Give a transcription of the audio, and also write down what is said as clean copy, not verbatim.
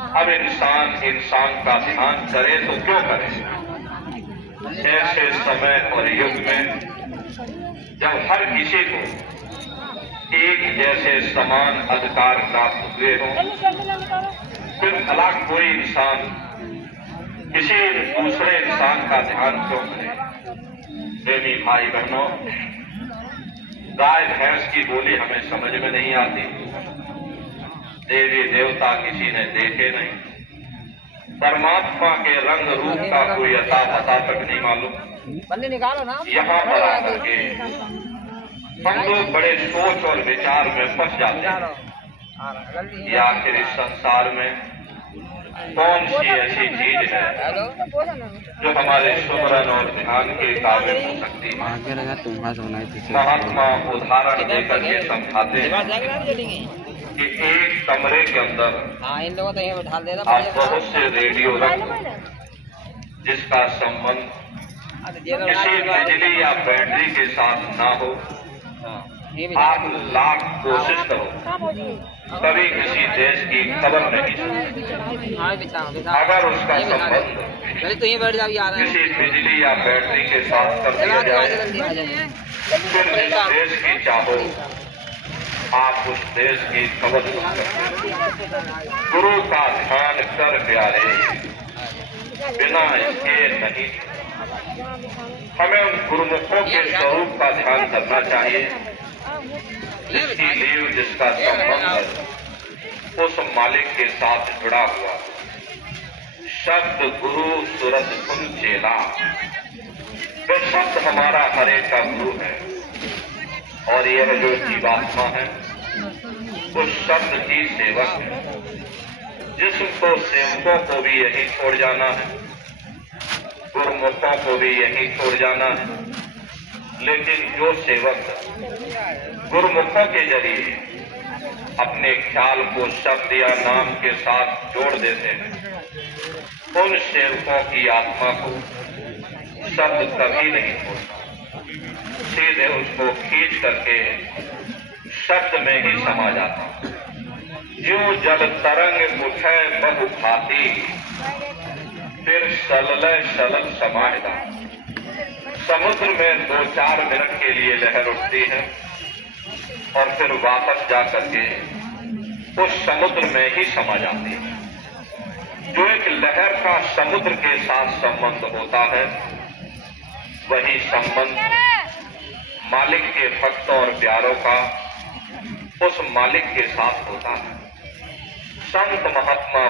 अब इंसान का ध्यान करे तो क्यों करे। ऐसे समय और युग में जब हर किसी को एक जैसे समान अधिकार प्राप्त हुए हों, फिर भला कोई इंसान किसी दूसरे इंसान का ध्यान क्यों करे। प्रेमी भाई बहनों, गाय भैंस की बोली हमें समझ में नहीं आती, देवी देवता किसी ने देखे नहीं, परमात्मा के रंग रूप का कोई अता पता तक नहीं मालूम। यहाँ पर आकर के हम लोग बड़े सोच और विचार में फंस जाते हैं कि आखिर इस संसार में कौन सी ऐसी चीज है जो हमारे सुमरन और ध्यान के काबिल हो सकती है। महात्मा उदाहरण देकर के समझाते हैं कि एक कमरे के अंदर आप बहुत से रेडियो रख जिसका संबंध किसी बिजली या बैटरी के साथ ना हो, आप लाख कोशिश करो कभी किसी देश की खबर नहीं सुनी। अगर उसका संबंध किसी बिजली या बैटरी के साथ कर दिया जाए, फिर जिस देश की चाहो आप उस देश की खबर सुन सकते। गुरु का ध्यान कर प्यारे, बिना इसके नहीं। हमें उन गुरुमुखों के स्वरूप का ध्यान करना चाहिए जिसकी लीव जिसका संबंध उस मालिक के साथ जुड़ा हुआ। शब्द गुरु सूरत सुन चेला, वो शब्द हमारा हरे का गुरु है और यह जो जीवात्मा है वो शब्द की सेवक है। जिसको सेवकों को भी यही छोड़ जाना है, गुरुमुखों को भी यही छोड़ जाना है, लेकिन जो सेवक गुरुमुखों के जरिए अपने ख्याल को शब्द या नाम के साथ जोड़ देते हैं, उन सेवकों की आत्मा को शब्द कभी नहीं छोड़ता, सीधे उसको खींच करके शब्द में ही समा जाता। जो जल तरंग उठे बहु भांति, फिर सलल सलल समाहिता। समुद्र में 2-4 मिनट के लिए लहर उठती है और फिर वापस जा करके उस समुद्र में ही समा जाती है। जो एक लहर का समुद्र के साथ संबंध होता है, वही संबंध मालिक के भक्त और प्यारों का उस मालिक के साथ होता है। संत महात्मा